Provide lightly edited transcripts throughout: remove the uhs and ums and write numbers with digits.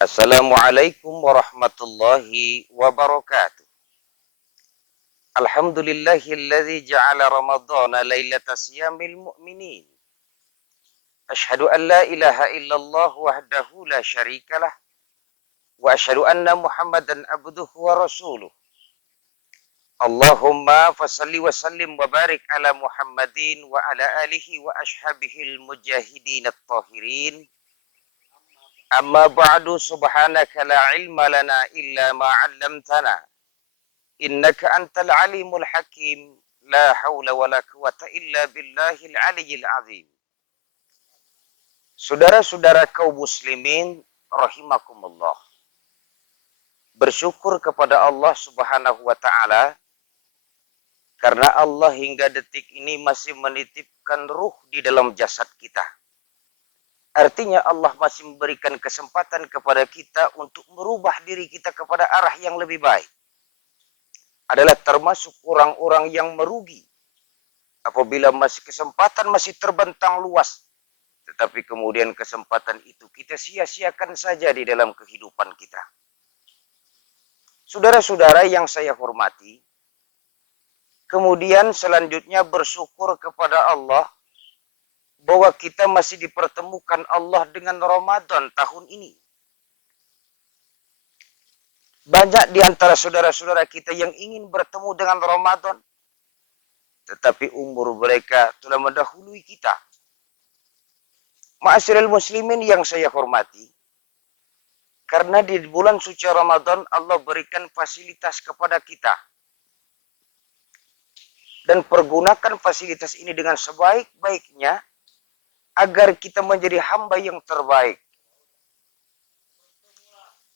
Assalamualaikum warahmatullahi wabarakatuh. Alhamdulillahilladzi ja'ala ramadhana lailata siyamil mu'minin. Ashhadu an la ilaha illallah wahdahu la syarikalah. Wa ashhadu anna Muhammadan abduhu wa rasuluh. Allahumma fasalli wa sallim wa barik ala Muhammadin wa ala alihi wa ashabihil mujahidin at-tahirin. Amma ba'du, subhanaka la ilma lana illa ma 'allamtana. Innaka antal alimul hakim. La hawla wa la quwata illa billahil aliyyil azim. Saudara-saudara kaum muslimin rahimakumullah. Bersyukur kepada Allah Subhanahu wa taala karena Allah hingga detik ini masih menitipkan ruh di dalam jasad kita. Artinya Allah masih memberikan kesempatan kepada kita untuk merubah diri kita kepada arah yang lebih baik. Adalah termasuk orang-orang yang merugi apabila kesempatan masih terbentang luas, tetapi kemudian kesempatan itu kita sia-siakan saja di dalam kehidupan kita. Saudara-saudara yang saya hormati, kemudian selanjutnya bersyukur kepada Allah bahwa kita masih dipertemukan Allah dengan Ramadan tahun ini. Banyak di antara saudara-saudara kita yang ingin bertemu dengan Ramadan, tetapi umur mereka telah mendahului kita. Ma'asyiral muslimin yang saya hormati, karena di bulan suci Ramadan Allah berikan fasilitas kepada kita. Dan pergunakan fasilitas ini dengan sebaik-baiknya agar kita menjadi hamba yang terbaik.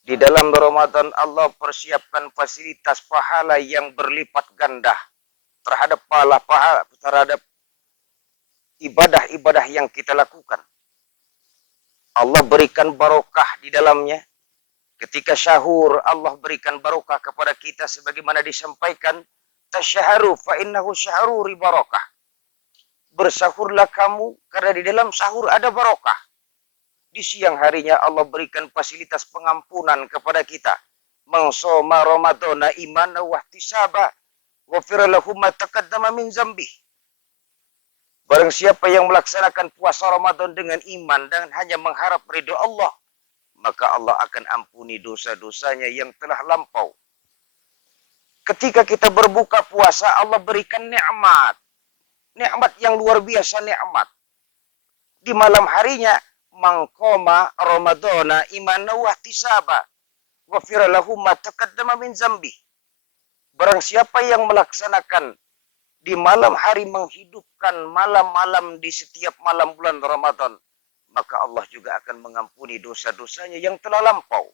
Di dalam Ramadan Allah persiapkan fasilitas pahala yang berlipat ganda terhadap pahala terhadap ibadah-ibadah yang kita lakukan. Allah berikan barokah di dalamnya. Ketika syahur Allah berikan barokah kepada kita sebagaimana disampaikan, tasyaharu fa innahu syahruri barakah. Bersahurlah kamu karena di dalam sahur ada barokah. Di siang harinya Allah berikan fasilitas pengampunan kepada kita. Man shoma ramadhana imanan wa ihtisaba, ghufira lahu ma taqaddama min dzambih. Barang siapa yang melaksanakan puasa Ramadan dengan iman dan hanya mengharap ridho Allah, maka Allah akan ampuni dosa-dosanya yang telah lampau. Ketika kita berbuka puasa, Allah berikan nikmat. Nikmat yang luar biasa nikmat. Di malam harinya, mangkoma Ramadana imana wa ihtisaba, ghafira lahu ma taqaddama min dzambi. Barang siapa yang melaksanakan di malam hari, menghidupkan malam-malam di setiap malam bulan Ramadan, maka Allah juga akan mengampuni dosa-dosanya yang telah lampau.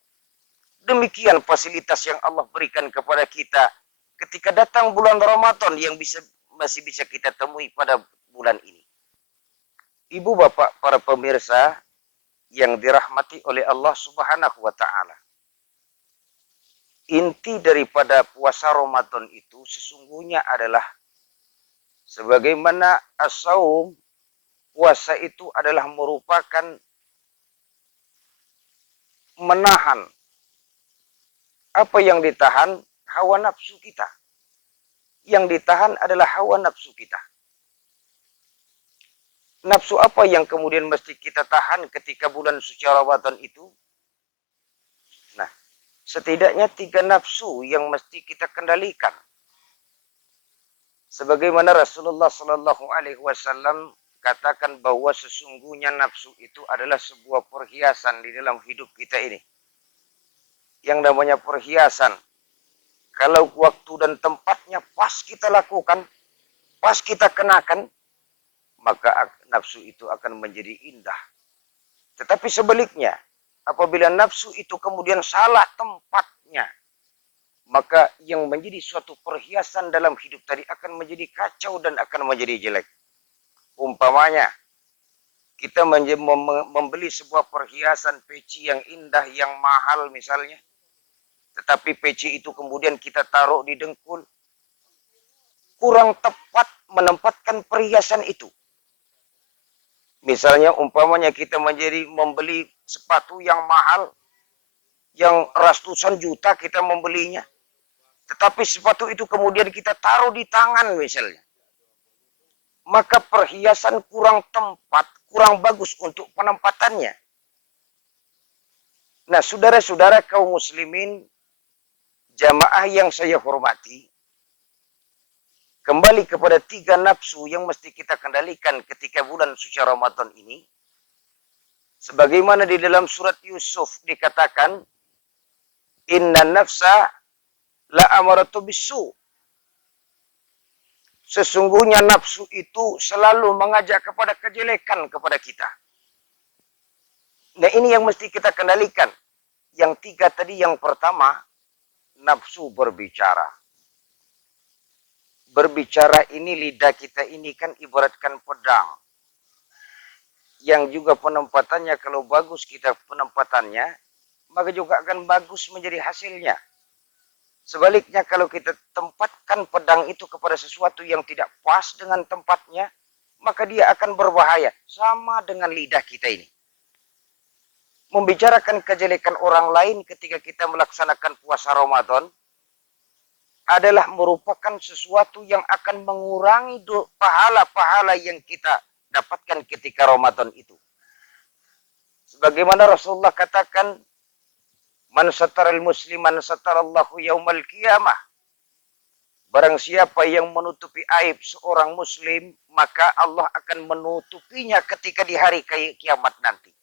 Demikian fasilitas yang Allah berikan kepada kita ketika datang bulan Ramadan yang masih bisa kita temui pada bulan ini. Ibu bapak para pemirsa yang dirahmati oleh Allah Subhanahu wa taala. Inti daripada puasa Ramadan itu sesungguhnya adalah sebagaimana as-saum, puasa itu adalah merupakan menahan apa yang ditahan, hawa nafsu kita. Yang ditahan adalah hawa nafsu kita. Nafsu apa yang kemudian mesti kita tahan ketika bulan suci Ramadan itu? Nah, setidaknya 3 nafsu yang mesti kita kendalikan. Sebagaimana Rasulullah Shallallahu Alaihi Wasallam katakan bahwa sesungguhnya nafsu itu adalah sebuah perhiasan di dalam hidup kita ini. Yang namanya perhiasan, kalau waktu dan tempatnya pas kita lakukan, pas kita kenakan, maka nafsu itu akan menjadi indah. Tetapi sebaliknya, apabila nafsu itu kemudian salah tempatnya, maka yang menjadi suatu perhiasan dalam hidup tadi akan menjadi kacau dan akan menjadi jelek. Umpamanya, kita membeli sebuah perhiasan peci yang indah, yang mahal misalnya, tetapi peci itu kemudian kita taruh di dengkul, kurang tepat menempatkan perhiasan itu. Misalnya umpamanya kita membeli sepatu yang mahal, yang ratusan juta kita membelinya. Tetapi sepatu itu kemudian kita taruh di tangan misalnya. Maka perhiasan kurang tempat, kurang bagus untuk penempatannya. Nah, saudara-saudara kaum muslimin, jamaah yang saya hormati, kembali kepada 3 nafsu yang mesti kita kendalikan ketika bulan suci Ramadan ini. Sebagaimana di dalam surat Yusuf dikatakan, inna nafsa la amaratu bisu. Sesungguhnya nafsu itu selalu mengajak kepada kejelekan kepada kita. Nah, ini yang mesti kita kendalikan. Yang 3 tadi, yang pertama, nafsu berbicara. Berbicara ini, lidah kita ini kan ibaratkan pedang. Yang juga penempatannya, kalau bagus kita penempatannya, maka juga akan bagus menjadi hasilnya. Sebaliknya, kalau kita tempatkan pedang itu kepada sesuatu yang tidak pas dengan tempatnya, maka dia akan berbahaya. Sama dengan lidah kita ini. Membicarakan kejelekan orang lain ketika kita melaksanakan puasa Ramadan adalah merupakan sesuatu yang akan mengurangi pahala-pahala yang kita dapatkan ketika Ramadan itu. Sebagaimana Rasulullah katakan, man sataral musliman satarallahu yaumal qiyamah. Barang siapa yang menutupi aib seorang muslim, maka Allah akan menutupinya ketika di hari kiamat nanti.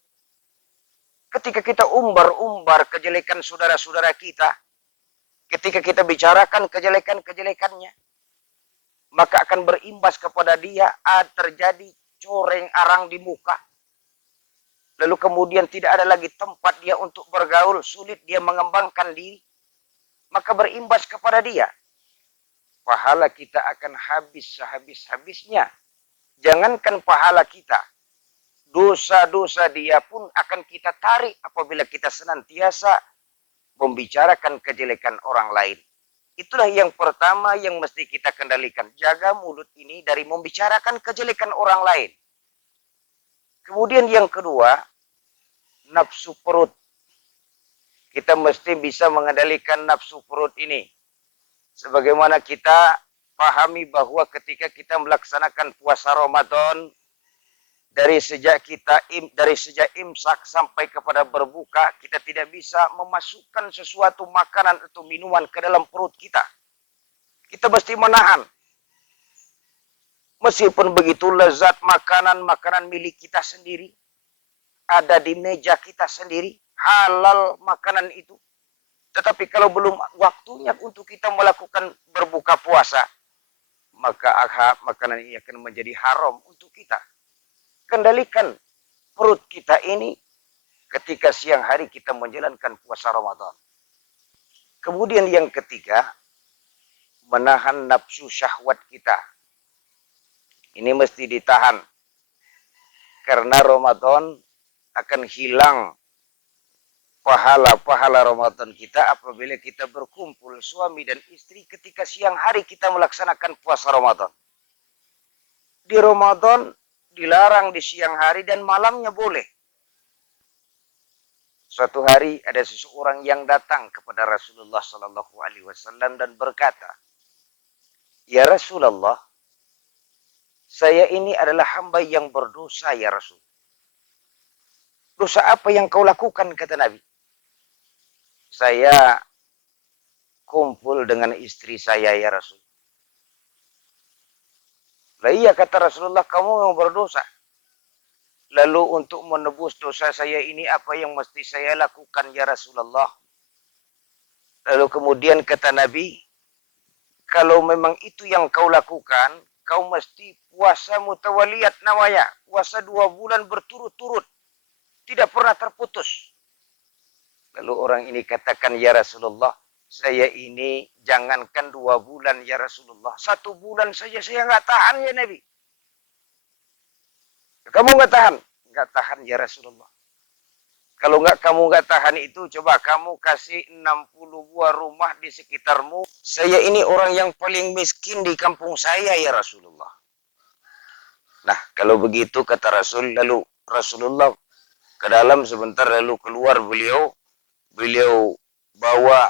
Ketika kita umbar-umbar kejelekan saudara-saudara kita, ketika kita bicarakan kejelekan-kejelekannya, maka akan berimbas kepada dia, terjadi coreng arang di muka. Lalu kemudian tidak ada lagi tempat dia untuk bergaul, sulit dia mengembangkan diri, maka berimbas kepada dia. Pahala kita akan habis sehabis-habisnya. Jangankan pahala kita, dosa-dosa dia pun akan kita tarik apabila kita senantiasa membicarakan kejelekan orang lain. Itulah yang pertama yang mesti kita kendalikan. Jaga mulut ini dari membicarakan kejelekan orang lain. Kemudian yang kedua, nafsu perut. Kita mesti bisa mengendalikan nafsu perut ini. Sebagaimana kita pahami bahwa ketika kita melaksanakan puasa Ramadan, dari sejak imsak sampai kepada berbuka, kita tidak bisa memasukkan sesuatu makanan atau minuman ke dalam perut kita. Kita mesti menahan. Meskipun begitu lezat makanan milik kita sendiri, ada di meja kita sendiri, halal makanan itu. Tetapi kalau belum waktunya untuk kita melakukan berbuka puasa, maka makanan ini akan menjadi haram untuk kita. Kendalikan perut kita ini ketika siang hari kita menjalankan puasa Ramadan. Kemudian yang ketiga, menahan nafsu syahwat kita. Ini mesti ditahan. Karena Ramadan akan hilang pahala-pahala Ramadan kita apabila kita berkumpul suami dan istri ketika siang hari kita melaksanakan puasa Ramadan. Di Ramadan dilarang di siang hari dan malamnya boleh. Suatu hari ada seseorang yang datang kepada Rasulullah SAW dan berkata, "Ya Rasulullah, saya ini adalah hamba yang berdosa ya Rasul." "Dosa apa yang kau lakukan?" kata Nabi. "Saya kumpul dengan istri saya ya Rasul." "Lah iya," kata Rasulullah, "kamu yang berdosa. Lalu untuk menebus dosa saya ini apa yang mesti saya lakukan ya Rasulullah?" Lalu kemudian kata Nabi, "Kalau memang itu yang kau lakukan, kau mesti puasa mutawaliyat namanya. Puasa 2 bulan berturut-turut. Tidak pernah terputus." Lalu orang ini katakan, "Ya Rasulullah, saya ini jangankan 2 bulan ya Rasulullah. 1 bulan saja saya nggak tahan ya Nabi." "Kamu nggak tahan?" "Nggak tahan ya Rasulullah." "Kalau kamu nggak tahan itu, coba kamu kasih 60 buah rumah di sekitarmu. Saya ini orang yang paling miskin di kampung saya ya Rasulullah." Nah, kalau begitu kata Rasul, lalu Rasulullah ke dalam sebentar, lalu keluar beliau beliau bawa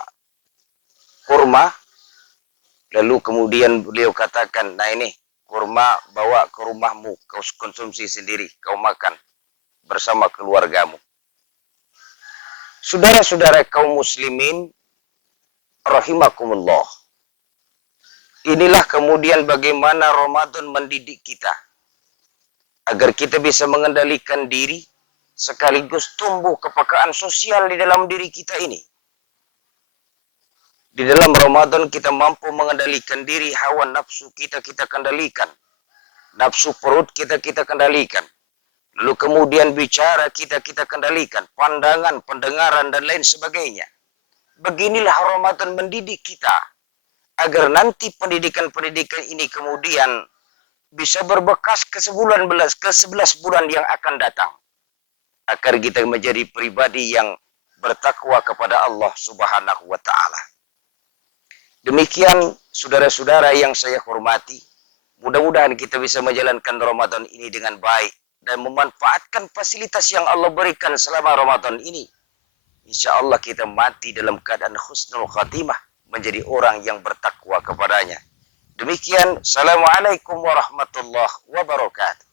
kurma, lalu kemudian beliau katakan, nah ini kurma bawa ke rumahmu, kau konsumsi sendiri, kau makan bersama keluargamu. Saudara-saudara kaum muslimin, rahimakumullah. Inilah kemudian bagaimana Ramadan mendidik kita, agar kita bisa mengendalikan diri, sekaligus tumbuh kepekaan sosial di dalam diri kita ini. Di dalam Ramadan kita mampu mengendalikan diri, hawa nafsu kita kendalikan. Nafsu perut kita kendalikan. Lalu kemudian bicara kita kendalikan. Pandangan, pendengaran, dan lain sebagainya. Beginilah Ramadan mendidik kita. Agar nanti pendidikan-pendidikan ini kemudian bisa berbekas ke 11 bulan yang akan datang. Agar kita menjadi pribadi yang bertakwa kepada Allah Subhanahu wa Ta'ala. Demikian saudara-saudara yang saya hormati. Mudah-mudahan kita bisa menjalankan Ramadan ini dengan baik dan memanfaatkan fasilitas yang Allah berikan selama Ramadan ini. Insya Allah kita mati dalam keadaan husnul khatimah, menjadi orang yang bertakwa kepadanya. Demikian, Assalamualaikum warahmatullahi wabarakatuh.